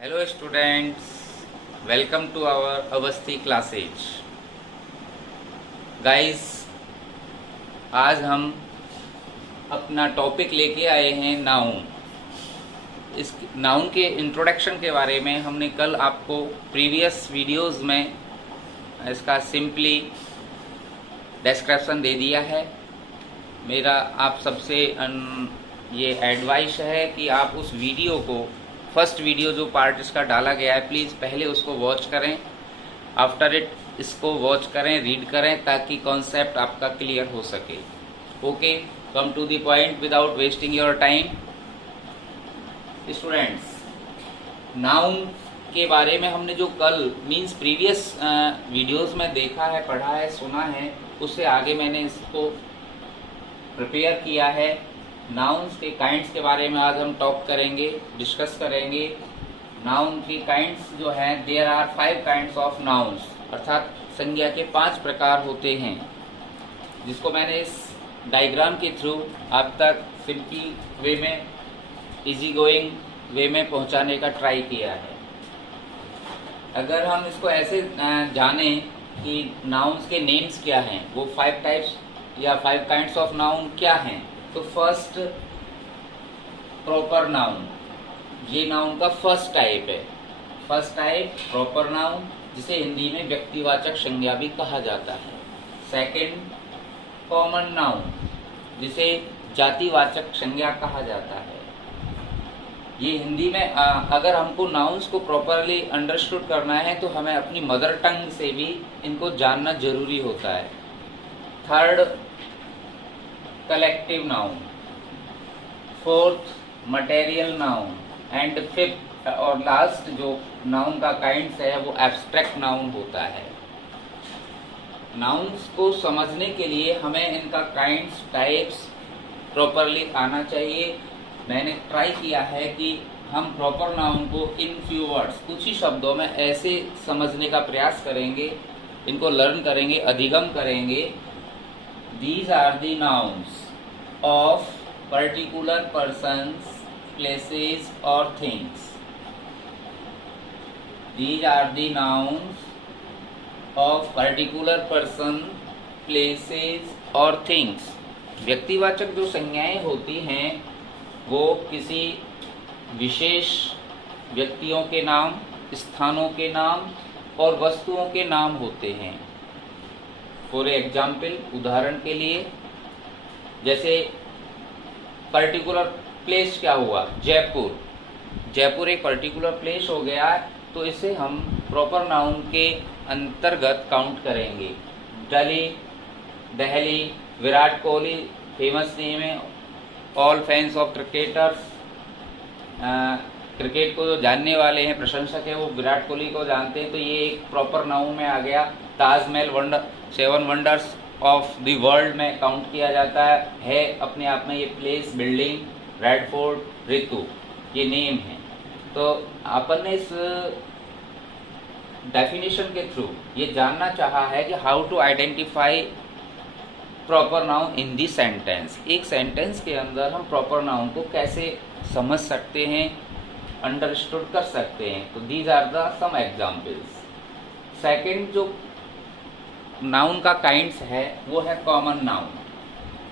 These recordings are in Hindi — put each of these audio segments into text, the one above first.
Hello students, welcome to our Awasthi classes. Guys, आज हम अपना टॉपिक लेके आए हैं नाउन। इस नाउन के इंट्रोडक्शन के बारे में हमने कल आपको प्रीवियस वीडियोस में इसका सिंपली डिस्क्रिप्शन दे दिया है। मेरा आप सबसे ये एडवाइस है कि आप उस वीडियो को, फर्स्ट वीडियो जो पार्ट इसका डाला गया है, प्लीज़ पहले उसको वॉच करें। आफ्टर इट इसको वॉच करें, रीड करें, ताकि कॉन्सेप्ट आपका क्लियर हो सके। Okay, come to the point without wasting your time. Students, noun के बारे में हमने जो कल मीन्स प्रीवियस वीडियोस में देखा है, पढ़ा है, सुना है, उससे आगे मैंने इसको प्रिपेयर किया है। नाउन्स के काइंड्स के बारे में आज हम टॉक करेंगे, डिस्कस करेंगे। नाउन की काइंड्स जो हैं, there are 5 kinds of nouns, अर्थात संज्ञा के 5 प्रकार होते हैं, जिसको मैंने इस डायग्राम के थ्रू आप तक सिंपल वे में, इजी गोइंग वे में पहुंचाने का ट्राई किया है। अगर हम इसको ऐसे जाने कि नाउन्स के नेम्स क्या हैं, वो 5 टाइप्स या 5 काइंड्स ऑफ नाउन क्या हैं, तो फर्स्ट प्रॉपर नाउन, ये नाउन का फर्स्ट टाइप है। फर्स्ट टाइप प्रॉपर नाउन, जिसे हिंदी में व्यक्तिवाचक संज्ञा भी कहा जाता है। सेकंड कॉमन नाउन, जिसे जातिवाचक संज्ञा कहा जाता है। ये हिंदी में अगर हमको नाउन्स को प्रॉपरली अंडरस्टूड करना है तो हमें अपनी मदर टंग से भी इनको जानना जरूरी होता है। Third collective noun, fourth material noun, and fifth और लास्ट जो नाउन का काइंड्स है वो एब्स्ट्रैक्ट नाउन होता है। नाउन्स को समझने के लिए हमें इनका काइंड्स, टाइप्स प्रॉपरली आना चाहिए। मैंने ट्राई किया है कि हम प्रॉपर नाउन को इन फ्यू वर्ड्स, कुछ ही शब्दों में ऐसे समझने का प्रयास करेंगे, इनको लर्न करेंगे, अधिगम करेंगे। These are the nouns of particular persons, places or things. These are the nouns of particular person, places or things. व्यक्तिवाचक जो संज्ञाएं होती हैं वो किसी विशेष व्यक्तियों के नाम, स्थानों के नाम और वस्तुओं के नाम होते हैं। फॉर एग्जाम्पल, उदाहरण के लिए, जैसे पर्टिकुलर प्लेस क्या हुआ, जयपुर। जयपुर एक पर्टिकुलर प्लेस हो गया, तो इसे हम प्रॉपर नाउन के अंतर्गत काउंट करेंगे। दिल्ली, विराट कोहली फेमस नेम है। All fans of cricketers, cricket को जो जानने वाले हैं, प्रशंसक है, वो विराट कोहली को जानते हैं, तो ये एक प्रॉपर नाउन में आ गया। Taj Mahal 7 wonders of the world में काउंट किया जाता है अपने आप में। ये प्लेस, बिल्डिंग, रेड फोर्ट, ऋतु, ये नेम है। तो अपन ने इस डेफिनेशन के थ्रू ये जानना चाहा है कि how to identify proper noun in the sentence. एक सेंटेंस के अंदर हम प्रॉपर नाउन को कैसे समझ सकते हैं, अंडरस्टूड कर सकते हैं। तो these are the some examples. Second जो नाउन का काइंड्स है वो है common noun.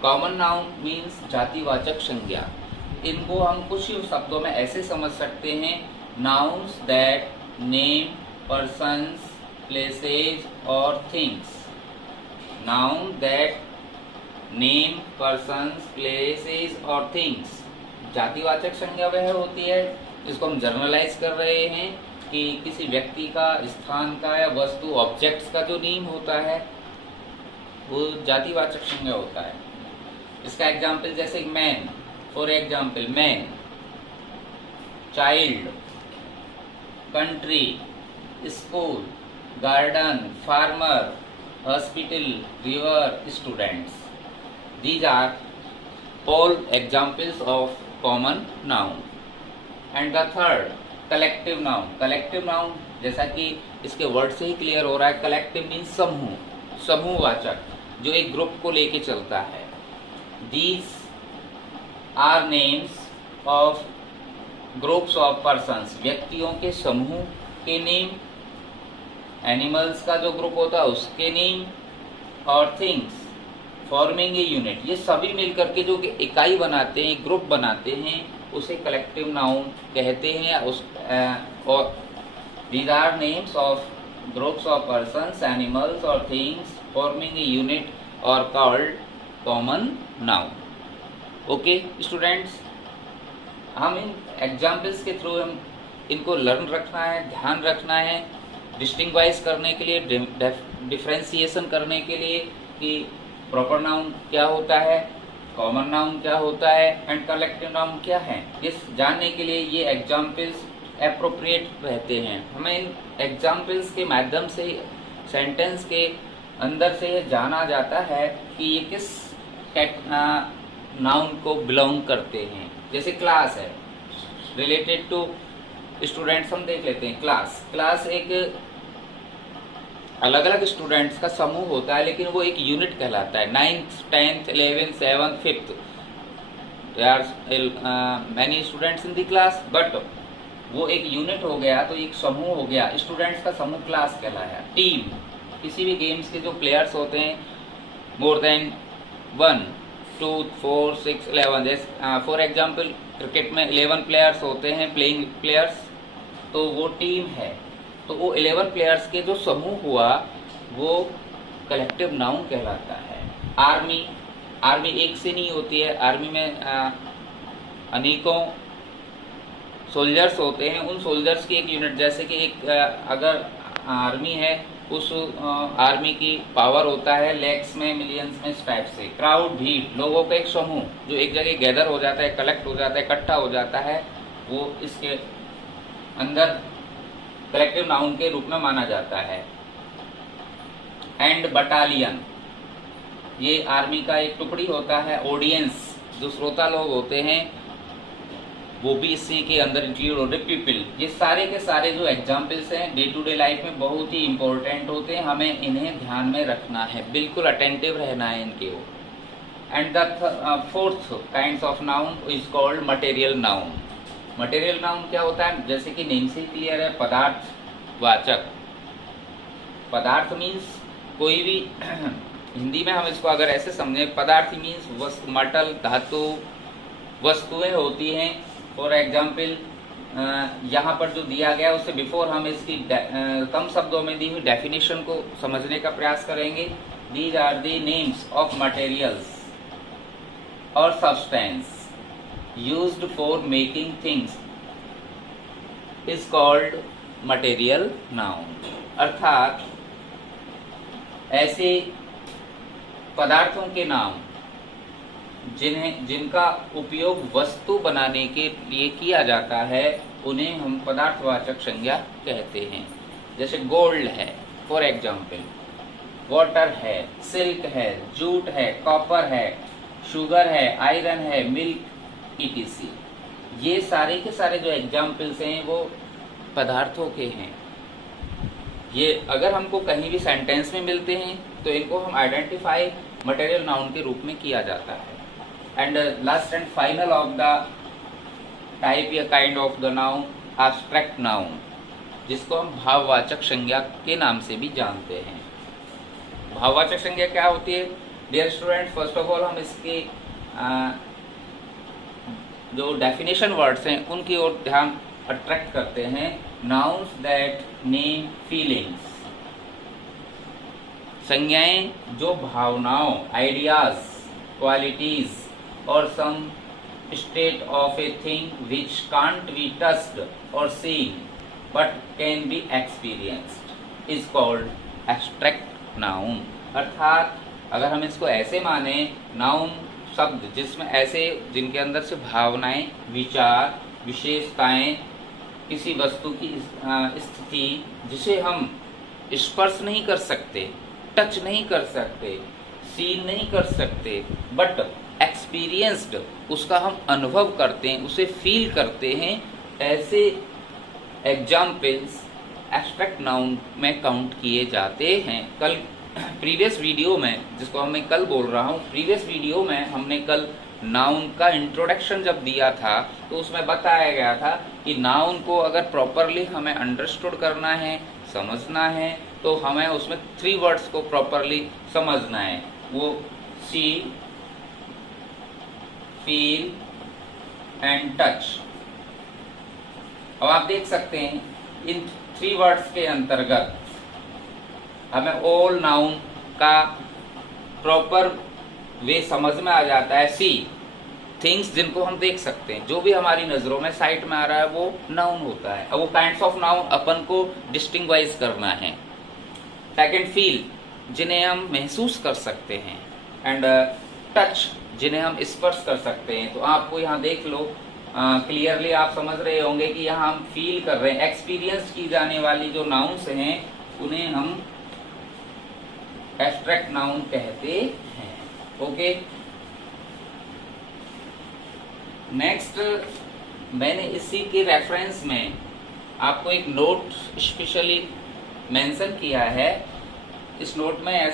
Common noun means जातिवाचक संज्ञा। इनको हम कुछ ही शब्दों में ऐसे समझ सकते हैं, nouns that name persons, places और things. Noun that name persons, places और थिंग्स। जातिवाचक संज्ञा वह होती है जिसको हम जर्नलाइज कर रहे हैं कि किसी व्यक्ति का, स्थान का या वस्तु, ऑब्जेक्ट्स का जो नेम होता है वो जातिवाचक संज्ञा होता है। इसका एग्जाम्पल जैसे man, for example man, child, country, school, garden, farmer, hospital, river, students. These are all examples of common noun. And the third collective noun. Collective noun जैसा कि इसके वर्ड से ही क्लियर हो रहा है, कलेक्टिव मीन्स समूह, समूहवाचक, जो एक ग्रुप को लेके चलता है। These are names of groups of persons, व्यक्तियों के समूह के नेम, एनिमल्स का जो ग्रुप होता है उसके नेम, और थिंग्स फॉर्मिंग ए यूनिट, ये सभी मिलकर के जो इकाई बनाते हैं, ग्रुप बनाते हैं, उसे कलेक्टिव नाउन कहते हैं। और these are names of groups of persons, animals or things forming a unit or called common noun. Okay students, हम इन एग्जाम्पल्स के थ्रू हम इनको लर्न रखना है, ध्यान रखना है, डिस्टिंग्वाइज करने के लिए, डिफ्रेंसिएशन करने के लिए कि प्रॉपर नाउन क्या होता है, कॉमन नाउन क्या होता है एंड कलेक्टिव नाउन क्या है। ये जानने के लिए ये एग्जाम्पल्स एप्रोप्रिएट रहते हैं। हमें इन एग्जाम्पल्स के माध्यम से सेंटेंस के अंदर से ये जाना जाता है कि ये किस नाउन को बिलोंग करते हैं। जैसे क्लास है, रिलेटेड टू स्टूडेंट्स हम देख लेते हैं। क्लास एक अलग अलग स्टूडेंट्स का समूह होता है, लेकिन वो एक यूनिट कहलाता है। 9th 10th 11th 7th 5th there are many students in the class, but वो एक यूनिट हो गया तो एक समूह हो गया, स्टूडेंट्स का समूह क्लास कहलाया। टीम, किसी भी गेम्स के जो प्लेयर्स होते हैं मोर देन 1 2 4 6 11, जैसे फॉर एग्जांपल क्रिकेट में 11 प्लेयर्स होते हैं, प्लेइंग प्लेयर्स, तो वो टीम है। तो वो 11 प्लेयर्स के जो समूह हुआ वो कलेक्टिव नाउन कहलाता है। आर्मी एक से नहीं होती है, आर्मी में अनेकों सोल्जर्स होते हैं। उन सोल्जर्स की एक यूनिट, जैसे कि एक अगर आर्मी है, उस आर्मी की पावर होता है लैक्स में, मिलियंस में, इस टाइप से। क्राउड, भीड़, लोगों का एक समूह जो एक जगह गैदर हो जाता है, कलेक्ट हो जाता है, इकट्ठा हो जाता है, वो इसके अंदर कलेक्टिव नाउन के रूप में माना जाता है। एंड बटालियन, ये आर्मी का एक टुकड़ी होता है। ऑडियंस, जो श्रोता लोग होते हैं, वो भी इसी के अंदर इंक्लूड होते हैं। पीपल, ये सारे के सारे जो एग्जाम्पल्स हैं डे टू डे लाइफ में बहुत ही इंपॉर्टेंट होते हैं, हमें इन्हें ध्यान में रखना है, बिल्कुल अटेंटिव रहना है इनके ओर। And the fourth kind of noun is called material noun. Material noun क्या होता है, जैसे कि नेम से क्लियर है, पदार्थवाचक। पदार्थ मीन्स कोई भी हिंदी में हम इसको अगर ऐसे समझें, पदार्थ मीन्स वस्तु, मेटल, धातु, वस्तुएं होती हैं। फॉर एग्जाम्पल यहाँ पर जो दिया गया उससे बिफोर हम इसकी कम शब्दों में दी हुई डेफिनेशन को समझने का प्रयास करेंगे। These are the names of materials और substance used for making things is called material noun। अर्थात ऐसे पदार्थों के नाम जिनका उपयोग वस्तु बनाने के लिए किया जाता है, उन्हें हम पदार्थवाचक संज्ञा कहते हैं। जैसे गोल्ड है फॉर एग्जाम्पल, वाटर है, सिल्क है, जूट है, कॉपर है, शुगर है, आयरन है, मिल्क etc। ये सारे के सारे जो एग्जाम्पल्स हैं वो पदार्थों के हैं। ये अगर हमको कहीं भी सेंटेंस में मिलते हैं तो इनको हम आइडेंटिफाई मटेरियल नाउन के रूप में किया जाता है। And last and final of the type या kind of the noun, abstract noun, जिसको हम भाववाचक संज्ञा के नाम से भी जानते हैं। भाववाचक संज्ञा क्या होती है? Dear student, first of all हम इसके जो डेफिनेशन वर्ड्स हैं उनकी ओर ध्यान अट्रैक्ट करते हैं। नाउन्स दैट नेम फीलिंग्स, संज्ञाएं जो भावनाओं, आइडियाज, क्वालिटीज और some state of a thing which can't be touched और seen but can be experienced is called abstract noun. अर्थात अगर हम इसको ऐसे माने, नाउन शब्द जिसमें ऐसे जिनके अंदर से भावनाएं, विचार, विशेषताएं, किसी वस्तु की स्थिति जिसे हम स्पर्श नहीं कर सकते, टच नहीं कर सकते, सीन नहीं कर सकते, बट एक्सपीरियंस्ड, उसका हम अनुभव करते हैं, उसे फील करते हैं, ऐसे एग्जाम्पल्स एब्स्ट्रैक्ट नाउन में काउंट किए जाते हैं। कल प्रीवियस वीडियो में, जिसको मैं कल बोल रहा हूँ, प्रीवियस वीडियो में हमने कल नाउन का इंट्रोडक्शन जब दिया था तो उसमें बताया गया था कि नाउन को अगर प्रॉपरली हमें अंडरस्टूड करना है, समझना है, तो हमें उसमें 3 वर्ड्स को प्रॉपरली समझना है। वो सी, फील एंड टच। अब आप देख सकते हैं इन 3 वर्ड्स के अंतर्गत हमें ऑल नाउन का प्रॉपर वे समझ में आ जाता है। सी, थिंग्स जिनको हम देख सकते हैं, जो भी हमारी नजरों में साइट में आ रहा है वो नाउन होता है। अब वो काइंड्स ऑफ नाउन अपन को डिस्टिंग्वाइज करना है। सेकंड, फील, जिन्हें हम महसूस कर सकते हैं। एंड टच, जिन्हें हम स्पर्श कर सकते हैं। तो आपको यहाँ देख लो, क्लियरली आप समझ रहे होंगे कि यहाँ हम फील कर रहे हैं, एक्सपीरियंस की जाने वाली जो नाउन्स हैं उन्हें हम एब्स्ट्रैक्ट नाउन कहते हैं। ओके, नेक्स्ट, मैंने इसी के रेफरेंस में आपको एक नोट स्पेशली मेंशन किया है। इस नोट में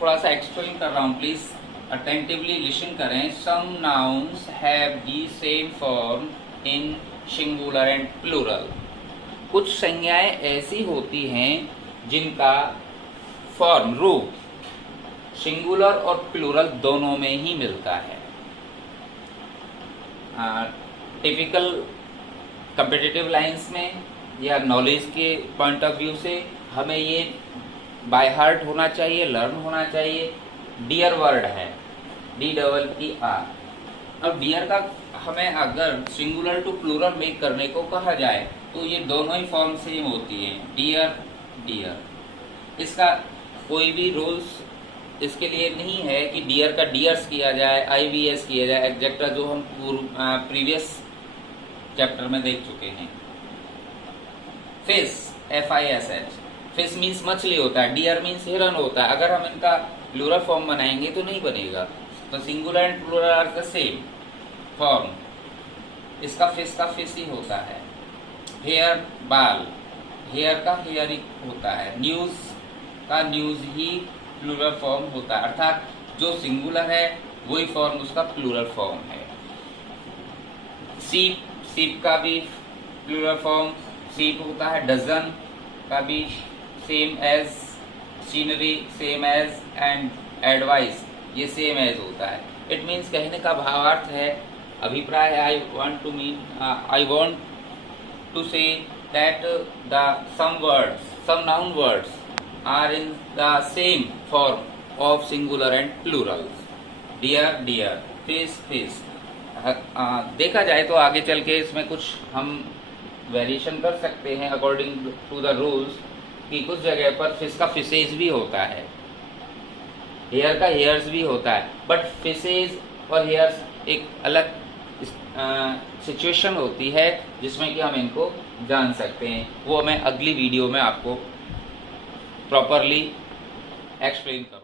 थोड़ा सा एक्सप्लेन कर रहा हूँ, प्लीज अटेंटिवली लिसन करें। Some nouns have the same form in singular and plural. कुछ संज्ञाएं ऐसी होती हैं जिनका फॉर्म, रूप सिंगुलर और प्लूरल दोनों में ही मिलता है। टिपिकल कॉम्पिटिटिव लाइंस में या नॉलेज के पॉइंट ऑफ व्यू से हमें ये बाय हार्ट होना चाहिए, लर्न होना चाहिए। डियर वर्ड है, DEER। अब डियर का हमें अगर सिंगुलर टू प्लूरल मेक करने को कहा जाए तो ये दोनों ही फॉर्म सेम होती है, डियर डियर। इसका कोई भी रूल्स इसके लिए नहीं है कि डियर का डियर्स किया जाए, IVS किया जाए, एग्जेक्ट्रा, जो हम प्रीवियस चैप्टर में देख चुके हैं। फिश, FISH, फिश मीन्स मछली होता है, डियर मीन्स हिरन होता है। अगर हम इनका प्लूरल फॉर्म बनाएंगे तो नहीं बनेगा। तो singular and plural are the same form. इसका फिश ही होता है। हेयर, बाल, हेयर का हेयर ही होता है। न्यूज का न्यूज ही प्लूरल फॉर्म होता है, अर्थात जो सिंगुलर है वही फॉर्म उसका प्लूरल फॉर्म है। सीप, सीप का भी प्लूरल फॉर्म सीप होता है। डजन का भी same as, scenery same as, and advice ये सेम एज होता है। इट मीन्स, कहने का भावार्थ है, अभिप्राय, I want to say that the some noun words are in the same form of singular and plural. Dear, dear, fish, fish. देखा जाए तो आगे चल के इसमें कुछ हम वेरिएशन कर सकते हैं अकॉर्डिंग टू द रूल्स, कि कुछ जगह पर फिश का फिशेज भी होता है, हेयर का हेयर्स भी होता है। बट फिशेज और हेयर्स एक अलग सिचुएशन होती है जिसमें कि हम इनको जान सकते हैं। वो मैं अगली वीडियो में आपको प्रॉपरली एक्सप्लेन करूँ।